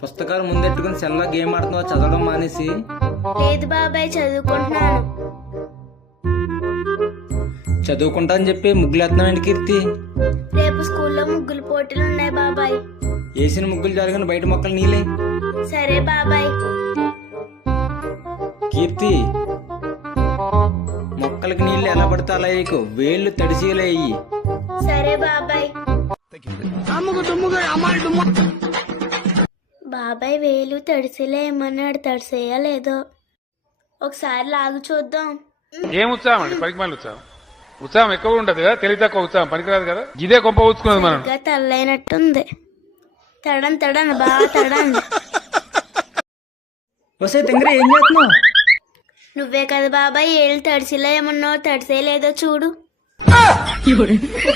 పుస్తకాలు ముందెట్టుకుని సెల్లా గేమ్ ఆడుతున్నావు, చదవడం మానేసి. లేదు బాబాయ్, చదువుకుంటున్నాను. చదువుకుంటా అని చెప్పి ముగ్గులు ఎత్తున్నావు కీర్తి. రేపు స్కూల్లో ముగ్గులు పోటీలు ఉన్నాయి బాబాయ్. వేసిన ముగ్గులు జరగని బయట మొక్కలు నీలే. సరే బాబాయ్. కీర్తి, మొక్కలకి నీళ్ళు ఎలా పడితే అలా వేయకు, వేళ్ళు తడిసేలా వేయి. సరే బాబాయ్. బాబాయ్ వేలు తడిసేలా ఏమన్నాడు, తడిసేయా లేదో ఒకసారి లాగు చూద్దాం. ఏం ఉత్సాహం అండి, పనికి మళ్ళీ ఉత్సాహం. ఉత్సాహం ఎక్కువ ఉంటది కదా, తెలివి తక్కువ ఉత్సాహం పనికిరాదు కదా. ఇదే కొంప ఊచుకున్నది మనం. తెల్లైనట్టుంది. తడని బాగా తడండి. వస్తే తెంగర ఏం చేస్తున్నావు? నువ్వే కదా బాబాయ్ ఏళ్ళు తడిసేలా ఏమన్నావు, తడిసేయలేదో చూడు.